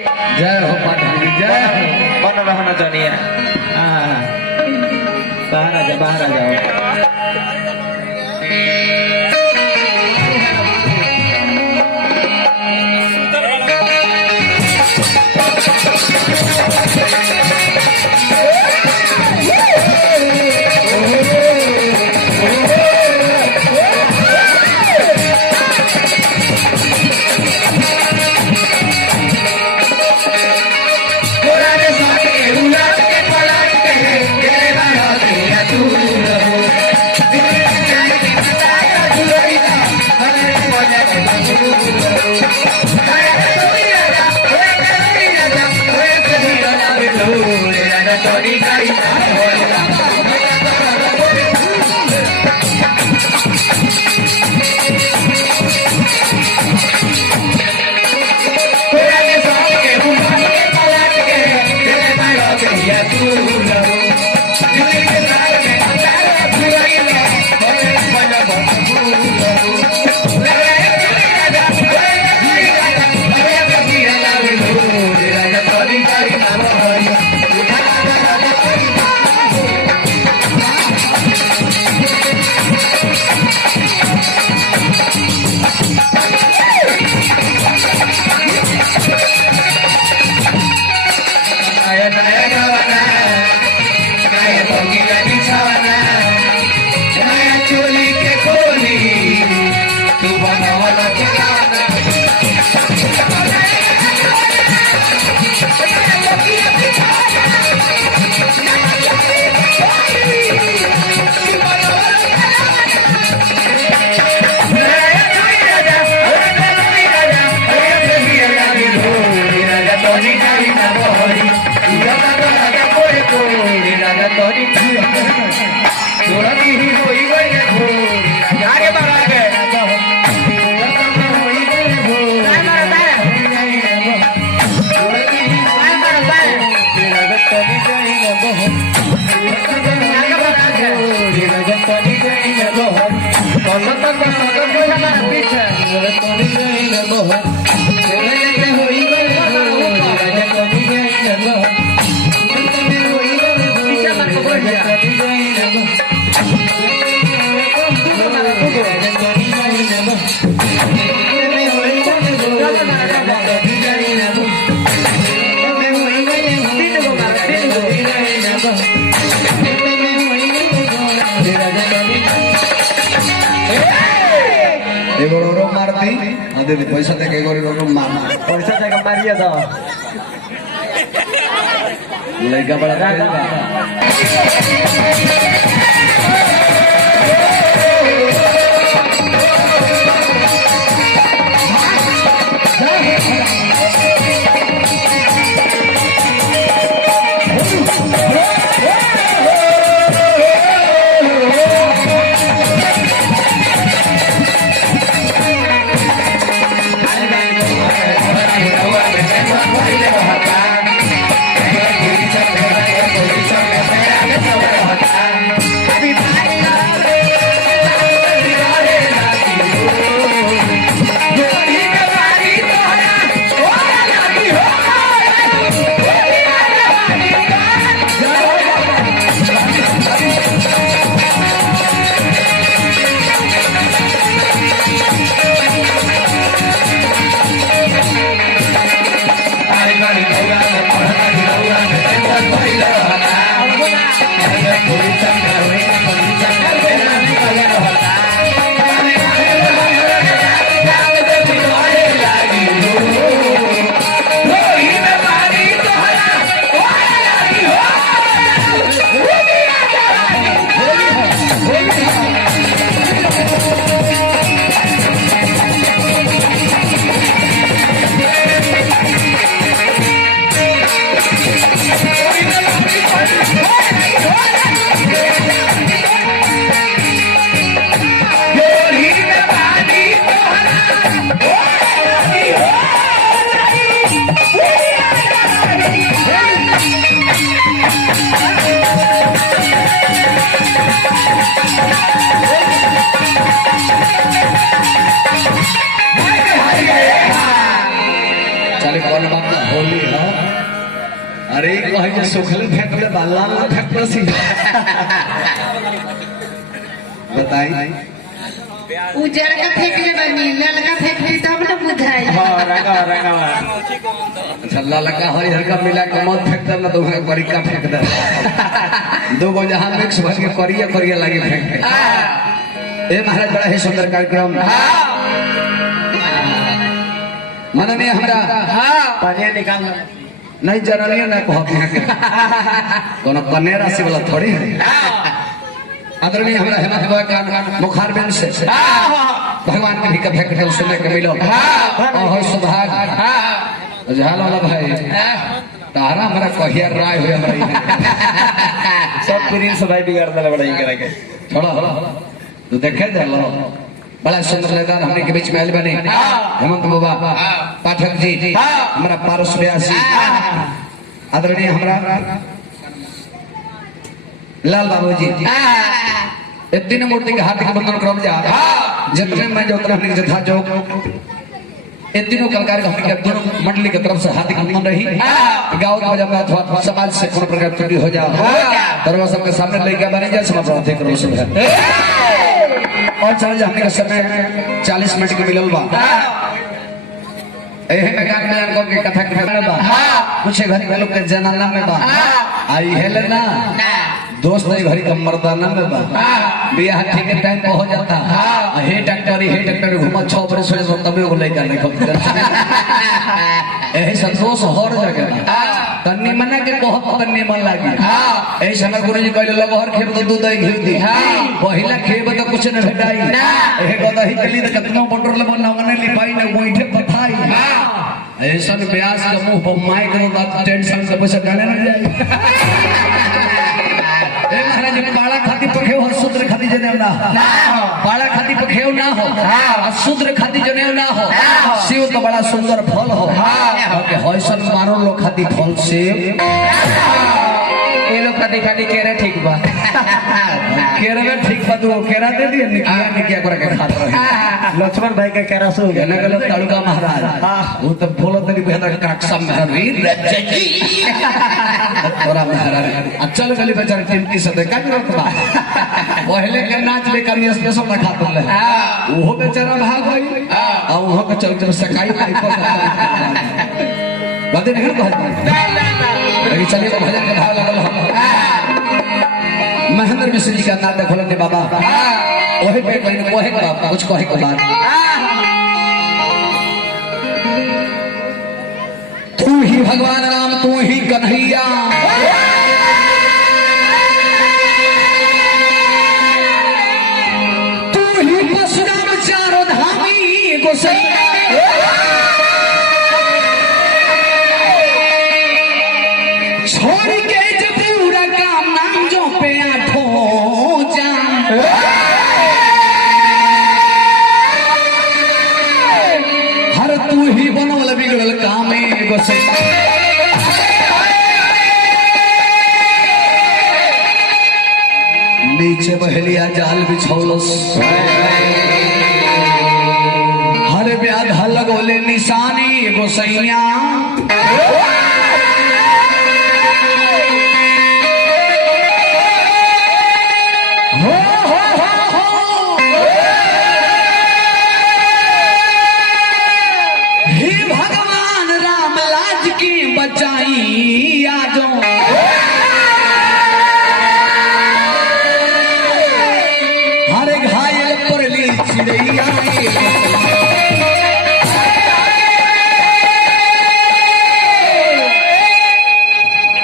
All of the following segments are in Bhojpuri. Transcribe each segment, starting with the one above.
जय हो पाटली जय हो। बन रहना चाहिए। हाँ बाहर आ जाओ। पैसा देके पैसा देके मारिए तो लड़का बड़ा होली है अरे कहे जे सुखले फेंकले बाला ना फेंकले सी बताई उजड़ का फेंकले बनी ललका फेंकली तब न बुझाई हां रंगा अच्छा ललका हरिहर का मिला के मत फेंक दे ना तो बरिका फेंक दे दो गो जहां मिक्स भर के करिया करिया लागे फेंक ए महाराज बड़ा ही सुंदर कार्यक्रम माननीय हमरा पानी निकाल नहीं जननीय ना कहत यहाँ के कोनो कन्या राशि वाला थोड़ी है आदरणीय हमरा हेमंत बाबा का मुखार बेन से भगवान के भी कभी कभी सुनने के मिलो और सौभाग्य झाल वाला भाई तारा हमारा कहिया राय हुए हमारा सब प्रिंस भाई बिगाड़ देला बड़ा ही करेंगे थोड़ा तू देखे दे लो बड़ा सुंदर मैदान हमने के बीच में आयल बने हेमंत बाबा पाठक जी हमारा पारस व्यासी आदरणीय हमारा लाल बाबू जी ये तीनों मूर्ति के हार्दिक बंधन क्रम जा जितने मैं जो तरफ जथा जो ये तीनों कलाकार हमने दोनों मंडली की तरफ से हार्दिक बंधन रही गाँव का जब अथवा समाज से कोनो प्रकार त्रुटि हो जाए दरवाजा सबके सामने लेके बने जाए समाज प्रार्थना करो सब और चल हमने का समय 40 मिनट के मिलल बा एहे में गान में अनको के कथा के बा कुछ घरी लोग के जनाना में बा आई हेले ना दोस्त नहीं घरी का मर्दाना में बा बियाह ठीक है टाइम पे हो जाता हे डॉक्टर घुमा 6 बरस हो जाता तब वो लेकर नहीं खबर एहे संतोष हर जगह तन्नी मना के कहत तन्नी मन लागी एही समय गुरुजी कहले लोग हर खेब तो दूध दही घी दी पहिला खेब तो कुछ न भेटाई एहे गदही कली त कतनो बटोर ले बन न लिपाई न गोइठे पथाई ऐसन ब्यास के मुंह पर माइक रो बात टेंशन से पैसा गाने न जाए ए महाराज पाला खाती पखेव हो शूद्र खाती जनेव ना पाला खाती पखेव ना हो शूद्र खाती जनेव ना हो शिव तो बड़ा सुंदर फल हो के हयसन मारो लोग खाती फल से ये लोग खाती खाती केरे ठीक बा केरे में ठीक बा तू केरा दे दिए निकिया करे के खात रहे लक्ष्मण भाई के केरा सो गने गलत तालुका महाराज वो तो बोलत नहीं बेहतर काकसा महावीर रजजी तोरा महाराज चल गली बेचारे टिमकी से देखा करत बा पहले के नाच लेकर ये स्पेशल रखा तुमने वो बेचारा भाग गई आ वो के चल चल सकाई पर बातें नहीं कहत लेकिन चलिए तो भजन का भाव लगल हम महेंद्र मिश्र जी का नाटक खोलन दे बाबा ओहे पे कोहे का कुछ कहे के बात तू ही भगवान राम तू ही कन्हैया तू ही परशुराम चारों धामी गोसैया छोड़ के जब पूरा काम नाम जो पे आठों जान हर तू ही बनवल बिगड़ल कामे गोसे नीचे बहलिया जाल बिछौलस हर व्याधा लगोले निशानी गोसैया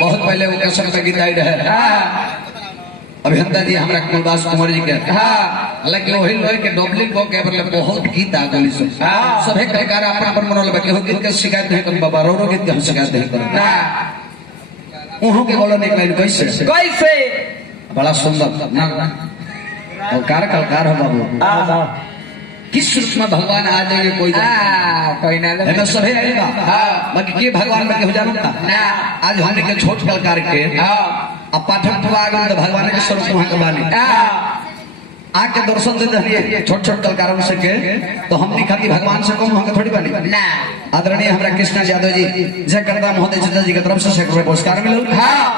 बहुत पहले वो कसम का गीत आई रहे अभियंता जी हमरा कुलदास कुंवर जी के हालांकि वही लोग के डबलिंग को के मतलब बहुत गीत आ गली सब सभे कलाकार अपन मनोल बाकी हो गीत के शिकायत नहीं कर बाबा रो गीत के हम शिकायत नहीं कर उहो के बोलो निकल कैसे कैसे बड़ा सुंदर ना कलाकार हो बाबू किस रूप में भगवान आ जाएंगे कोई ना है सभी आएगा बाकी के भगवान में हो जानता आज हमने के छोट कलाकार के अब पाठक तो आ गए भगवान के स्वरूप वहां के बानी आके दर्शन दे दिए छोट छोट कलाकारों से के तो हमने खाती भगवान से कम हम थोड़ी बनी ना आदरणीय हमरा कृष्णा यादव जी जयकर्ता महोदय चित्ता जी की तरफ से शेखर पुरस्कार मिलो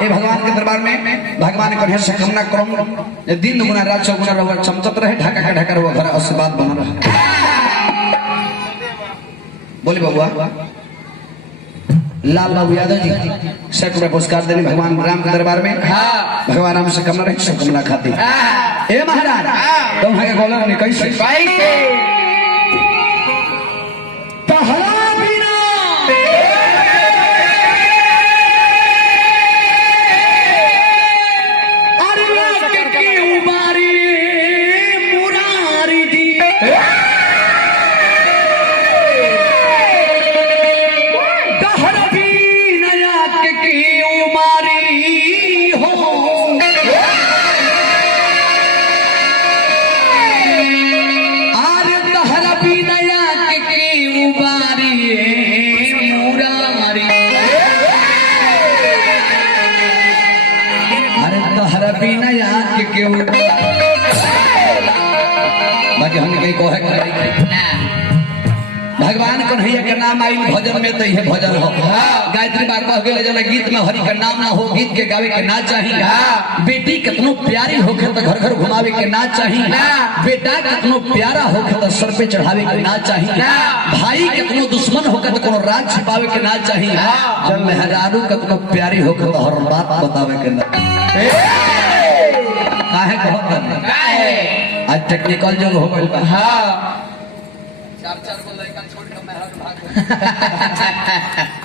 ये भगवान के दरबार में भगवान को से कामना करूं दिन गुना रात चौगुना रहो चमकत रहे ढाका का ढाका रहो घर आशीर्वाद बना रहे बोली बबुआ लाल बाबू यादव जी शेखर पुरस्कार देने भगवान राम के दरबार में भगवान राम से कामना रहे कामना खाती ए महाराज तुम है गोला ने कैसे पहला बिना अरे की उबारी मुरारी दी दहर बिना की उबारी हो बाकी हमने कहीं कहे भगवान कन्हैया के नाम आई भजन में तो यह भजन हो गायत्री बार कह गए जना गीत में हरि का नाम ना हो गीत के गावे के ना चाहिए बेटी कितनो प्यारी होके तो घर घर घुमावे के ना चाहिए बेटा कितनो प्यारा होके तो सर पे चढ़ावे के ना चाहिए भाई कितनो दुश्मन होकर तो कोनो राज छिपावे के ना चाहिए जब मेहरारू कितनो प्यारी होकर तो हर बात बतावे के ना काहे कहत आज टेक्निकल जग हो गइल बा हां 4-4 गो लड़का छोड़ के मेहरारू भाग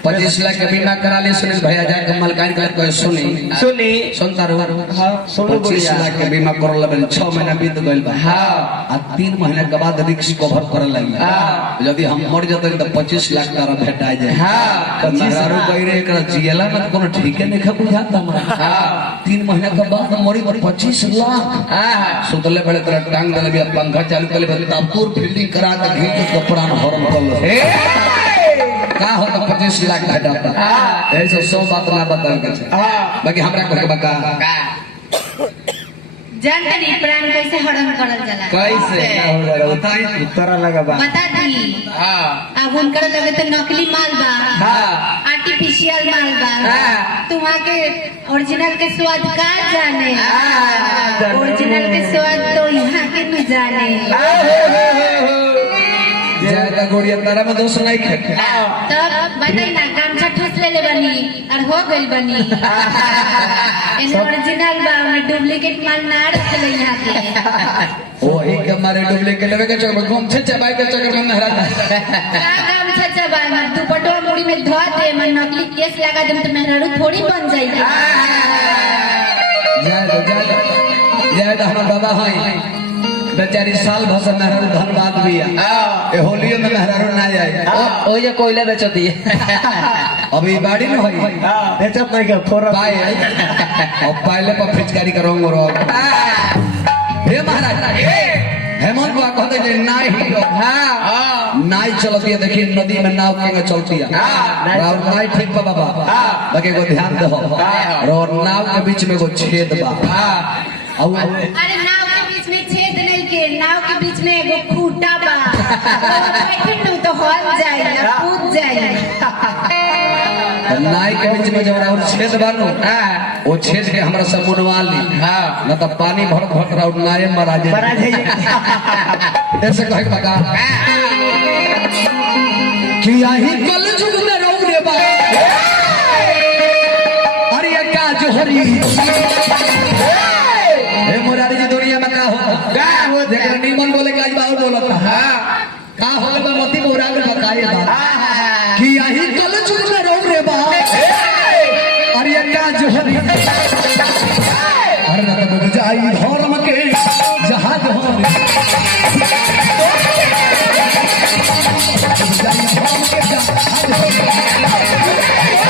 25 लाख के बीमा करा ले सुनील भैया जाके मलकान के सुनी सुनता रहो हां 25 लाख के बीमा करल लेबे 6 महीना बीत गइल बा हां आ 3 महीना के बाद रिस्क कवर करे लगी हां यदि हम मर जते तो 25 लाख तारा भेटा जाए हां मेहरारू कहि रे एकरा जियला में कोनो ठीके नहीं ख बुझाता हमरा हां 3 महीना के बाद मरी 25 लाख हां सुतले बड़े तरह टांग देले पंखा चालू कर ले तब पूर फील्डिंग करा के घींच के कपड़ा में हरम कर ले का हो तो 25 लाख घटाता ऐसे 100 बात ना बताओ के बाकी हमरा को बका जानते प्राण कैसे हरण करल जाला कैसे बताई उत्तरा लगा बा बता दी हां अब उनकर लगे तो नकली माल बा हां आर्टिफिशियल माल बा हां तुहा के ओरिजिनल के स्वाद का जाने ओरिजिनल के स्वाद तो यहाँ के न जाने ज्यादा गोड़िया तारा में दोष नहीं खे तब बताई ना गामछा ठस ले बनी और हो गइल बनी इन ओरिजिनल बा में डुप्लीकेट माल ना रखले यहाँ के वही के मारे डुप्लीकेट लेवे के चक्कर में घूम छे चबाई के चक्कर में मेहरा का गामछा चबाई में दुपट्टा मुड़ी में धो दे मैं नकली केस लगा दे तो मेहरारू थोड़ी बन जाई ज्यादा हमारा दादा है बेचारी साल भर से मेहरारू धनबाद भी है होलियो में मेहरारू ना जाए ओ ये कोयला बेचो दिए अभी बाड़ी में होई बेचत नहीं के फोरा पाए और पहले पर फिचकारी का रंग रो हे महाराज हेमंत बुआ कहते जे नाई हिलो हां नाई चलती है देखिए नदी में नाव के चलती है और नाई ठीक बा बाबा बाकी को ध्यान दो और नाव के बीच में को छेद बा अरे नाव के बीच में छेद नहीं के नाव के बीच में एगो खूंटा बा बैठे तो हल जाए कूद जाए नाई के बीच में जब और छेद बानो वो छेद के हमरा सब मुनवा ली न तो पानी भर भर और नाई मरा जाए ऐसे कहे बका कि यही कल युग में रहू रे बा अरे का जोहरी हे मुरारी जी दुनिया में का हो जेकर नीमन बोले के आज बाहर बोलता का हो बा मोती बोरा में बकाए बा कि यही कल युग में रहू रे बा अरे का जोहरी अरे न तो डूब जाई धर्म के जहाज हो जाई धर्म के जहाज हो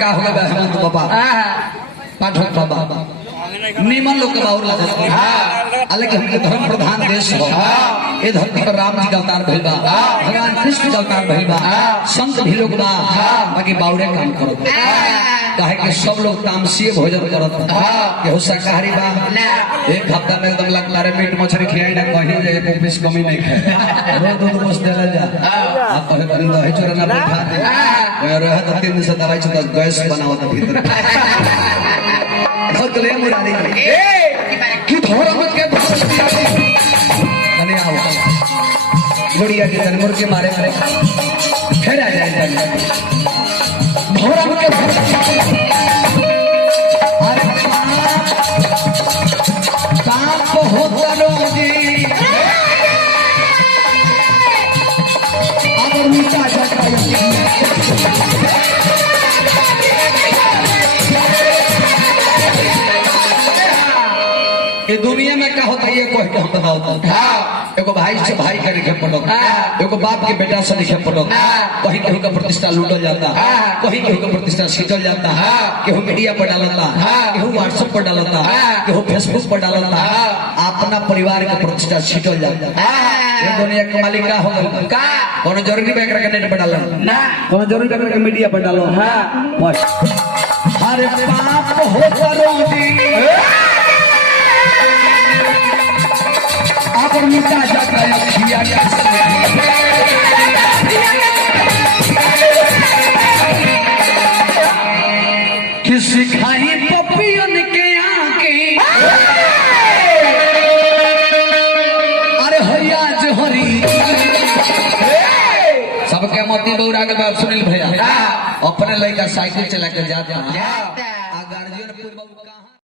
का हो गया हेमंत बाबा पाठक बाबा निमन लोग के बाउर लागत हालांकि हमके धर्म प्रधान देश हो ये धरती पर राम जी का अवतार भइल बा भगवान कृष्ण का अवतार भइल बा संत भी लोग बा बाकी बाउरे काम करत काहे कि सब लोग तामसीय भोजन करत केहू शाकाहारी बा एक हफ्ता में एकदम लगता रे मीट मछली खियाई ना कहीं जे एको पीस कमी नहीं खाए रोज दूध बस देला जा आ कहे बनी दही चोरा ना बैठा दे कहे रहे तो 3 दिन से दवाई छुटा गैस बनावत भीतर खतरे मुरारी कि धर्म के अने आओ गुड़िया के जन्म के मारे मारे फिर आ जाए धर्म के अरे पाप होता रोजी अब उल्टा जाता ये दुनिया में क्या होता है ये कोई हम बताओ एगो भाई से भाई का लिखे पड़ो एगो बाप के बेटा से लिखे पड़ो कहीं केहू का प्रतिष्ठा लूटल जाता कहीं केहू का प्रतिष्ठा सींचल जाता केहू मीडिया पर डालता केहू व्हाट्सएप पर डालता केहू फेसबुक पर डालता अपना परिवार के प्रतिष्ठा सींचल जाता ये दुनिया के मालिक का हो का कोनो जरूरी बैंक का नेट पर डालो ना कोनो जरूरी बैंक का मीडिया पर डालो बस अरे पाप हो करोगी और मिटा जाता है खिया किसी खाई पपियन के आके अरे हरिया हरी सबके मोती बौरा के बात सुनील भैया अपने लड़का साइकिल चला के जाता गार्जियन